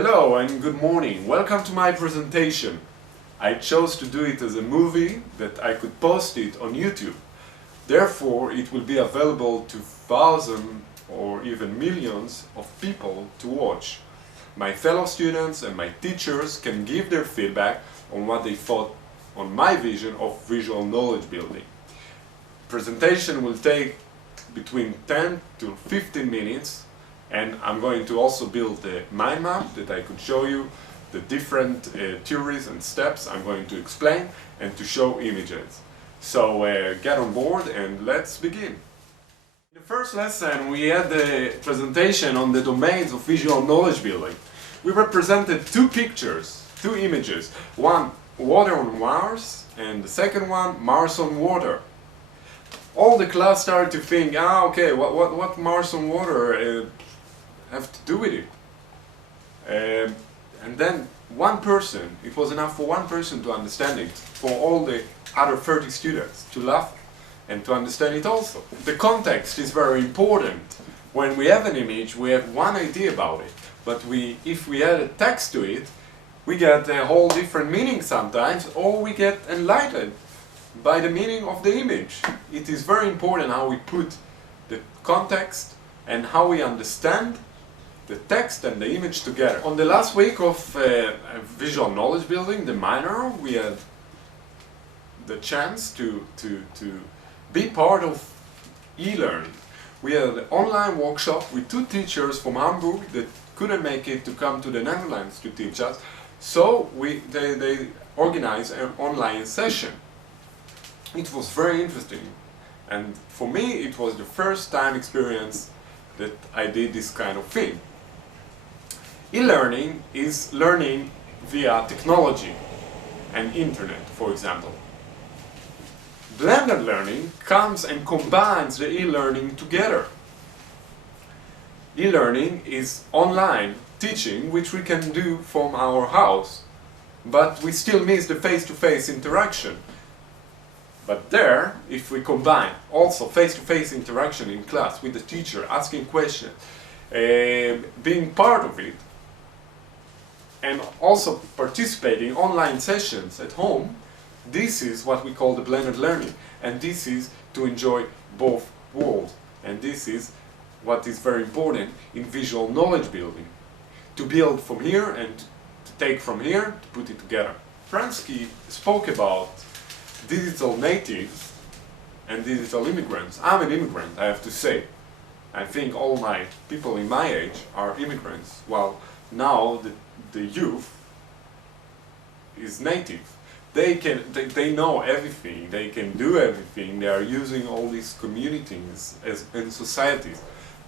Hello and good morning. Welcome to my presentation. I chose to do it as a movie that I could post it on YouTube. Therefore, it will be available to thousands or even millions of people to watch. My fellow students and my teachers can give their feedback on what they thought on my vision of visual knowledge building. Presentation will take between 10 to 15 minutes, and I'm going to also build a mind map that I could show you the different theories and steps I'm going to explain and to show images. So get on board and let's begin. In the first lesson we had the presentation on the domains of visual knowledge building. We represented two pictures, two images. One, water on Mars, and the second one, Mars on water. All the class started to think, okay, what Mars on water have to do with it? And then one person, it was enough for one person to understand it, for all the other 30 students to laugh and to understand it also. The context is very important. When we have an image, we have one idea about it, but if we add a text to it, we get a whole different meaning sometimes, or we get enlightened by the meaning of the image. It is very important how we put the context and how we understand the text and the image together. On the last week of visual knowledge building, the minor, we had the chance to be part of e-learning. We had an online workshop with two teachers from Hamburg that couldn't make it to come to the Netherlands to teach us, so they organized an online session. It was very interesting, and for me it was the first time experience that I did this kind of thing. E-learning is learning via technology and internet, for example. Blended learning comes and combines the e-learning together. E-learning is online teaching, which we can do from our house, but we still miss the face-to-face interaction. But there, if we combine also face-to-face interaction in class with the teacher, asking questions, being part of it, and also participating in online sessions at home, this is what we call the blended learning. And this is to enjoy both worlds. And this is what is very important in visual knowledge building. To build from here and to take from here, to put it together. Pransky spoke about digital natives and digital immigrants. I'm an immigrant, I have to say. I think all my people in my age are immigrants, while now the youth is native. They know everything, they can do everything, they are using all these communities and societies,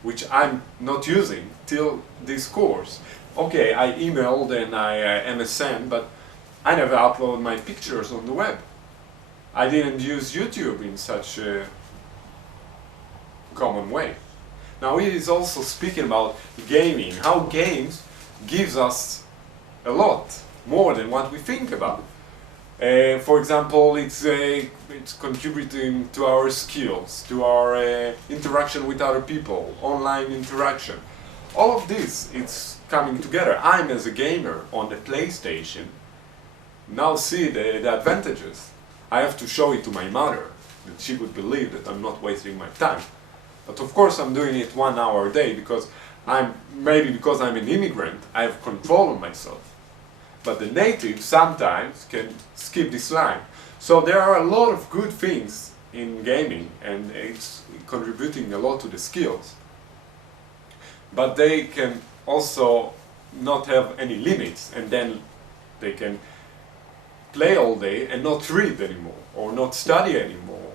which I'm not using till this course. Okay, I emailed and I MSN, but I never upload my pictures on the web. I didn't use YouTube in such a common way. Now he is also speaking about gaming, how games gives us a lot more than what we think about. For example, it's contributing to our skills, to our interaction with other people, online interaction. All of this, it's coming together. I'm, as a gamer on the PlayStation, now see the advantages. I have to show it to my mother, that she would believe that I'm not wasting my time. But of course I'm doing it 1 hour a day because maybe because I'm an immigrant, I have control of myself. But the native sometimes can skip this line. So there are a lot of good things in gaming, and it's contributing a lot to the skills. But they can also not have any limits, and then they can play all day and not read anymore, or not study anymore,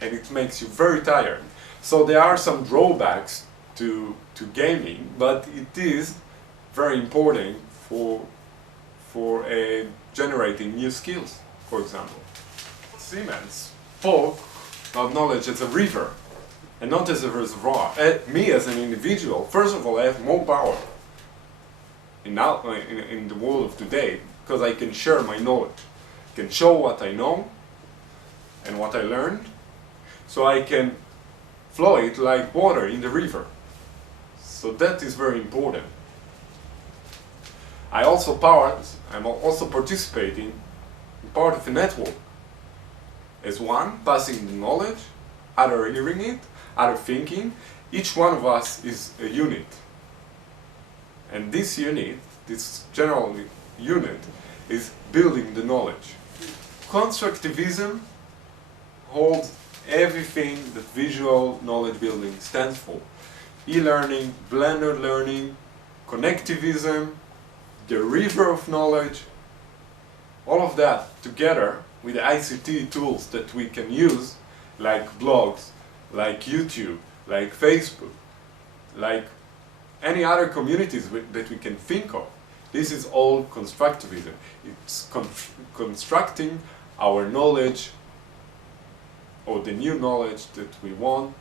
and it makes you very tired. So there are some drawbacks to gaming, but it is very important for generating new skills, for example. Siemens spoke about knowledge as a river and not as a reservoir. Me as an individual, first of all, I have more power in the world of today because I can share my knowledge, I can show what I know and what I learned, so I can flow it like water in the river. So that is very important. I'm also participating in part of a network. As one, passing the knowledge, other hearing it, other thinking. Each one of us is a unit. And this unit, this general unit, is building the knowledge. Constructivism holds everything that visual knowledge building stands for. E-learning, blended learning, connectivism, the river of knowledge, all of that together with the ICT tools that we can use, like blogs, like YouTube, like Facebook, like any other communities that we can think of. This is all constructivism. It's constructing our knowledge, or the new knowledge that we want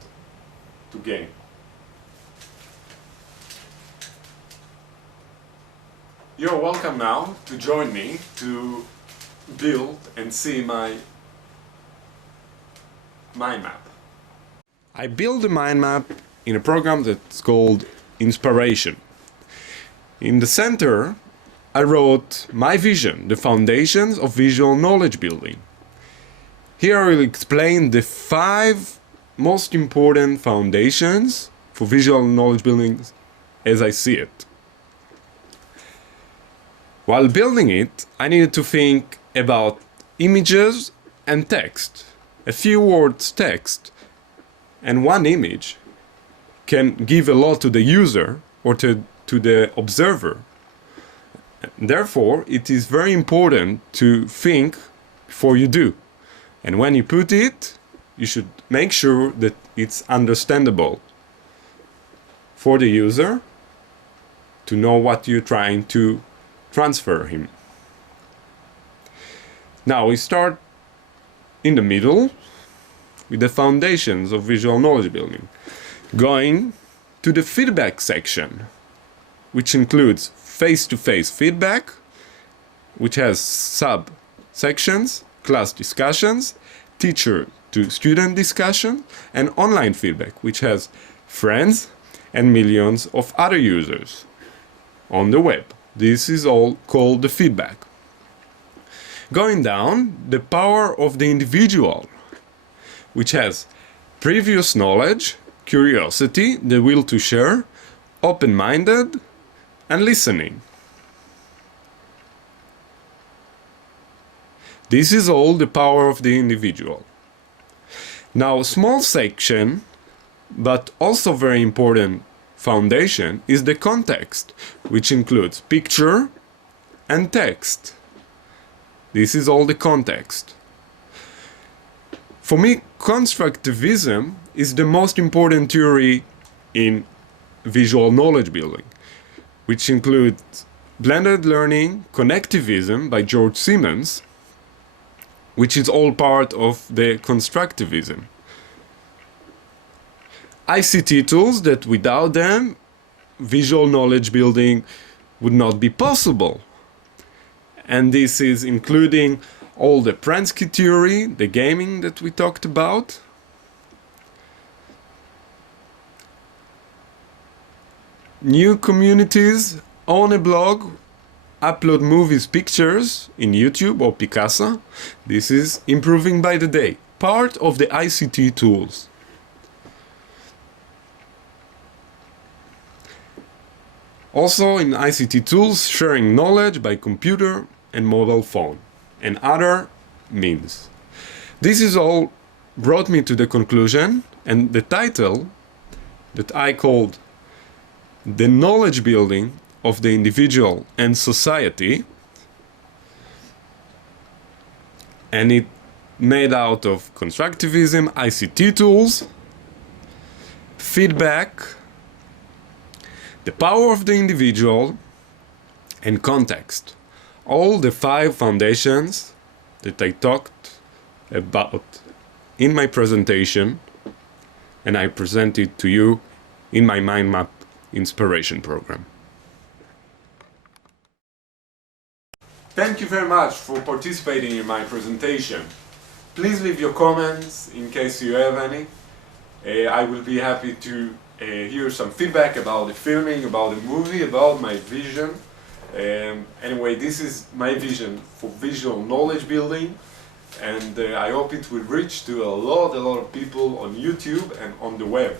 to gain. You're welcome now to join me to build and see my mind map. I built a mind map in a program that's called Inspiration. In the center, I wrote my vision, the foundations of visual knowledge building. Here I will explain the 5 most important foundations for visual knowledge building as I see it. While building it, I needed to think about images and text. A few words text and one image can give a lot to the user or to the observer. Therefore, it is very important to think before you do. And when you put it, you should make sure that it's understandable for the user to know what you're trying to transfer him. Now we start in the middle with the foundations of visual knowledge building, going to the feedback section, which includes face-to-face feedback, which has sub-sections, class discussions, teacher to student discussion, and online feedback, which has friends and millions of other users on the web. This is all called the feedback. Going down, the power of the individual, which has previous knowledge, curiosity, the will to share, open-minded, and listening. This is all the power of the individual. Now, a small section, but also very important foundation, is the context, which includes picture and text. This is all the context. For me, constructivism is the most important theory in visual knowledge building, which includes blended learning, connectivism by George Siemens, which is all part of the constructivism. ICT tools that without them, visual knowledge building would not be possible. And this is including all the Pransky theory, the gaming that we talked about. New communities own a blog, upload movies, pictures in YouTube or Picasa. This is improving by the day, part of the ICT tools. Also in ICT tools, sharing knowledge by computer and mobile phone and other means. This is all brought me to the conclusion, and the title that I called The Knowledge Building of the Individual and Society, and it made out of constructivism, ICT tools, feedback, the power of the individual, and context. All the 5 foundations that I talked about in my presentation, and I presented to you in my Mind Map Inspiration program. Thank you very much for participating in my presentation. Please leave your comments in case you have any. I will be happy to hear some feedback about the filming, about the movie, about my vision. Anyway, this is my vision for visual knowledge building, and I hope it will reach to a lot of people on YouTube and on the web.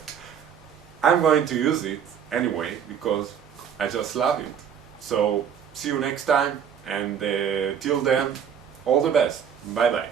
I'm going to use it anyway because I just love it. So see you next time, and till then, all the best. Bye bye.